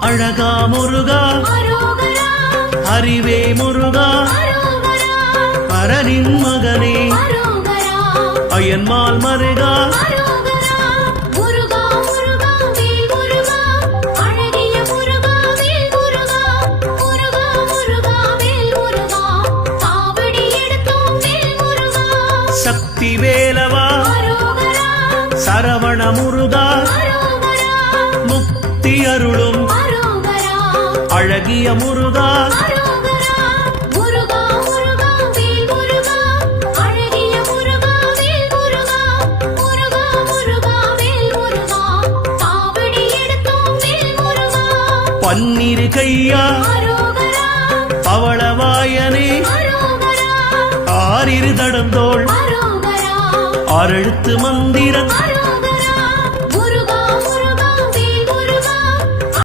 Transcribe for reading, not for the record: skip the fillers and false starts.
அழகா முருகா அறிவே முருகா அரணின் மகனே அயன்மால் மருகா சக்தி வேலவா சரவண முருகா முக்தி அருளும் அழகிய முருகா பன்னிரு கையா பவளவாயனே ஆறிரு தடந்தோள் ஆறெழுத்து மந்திரம்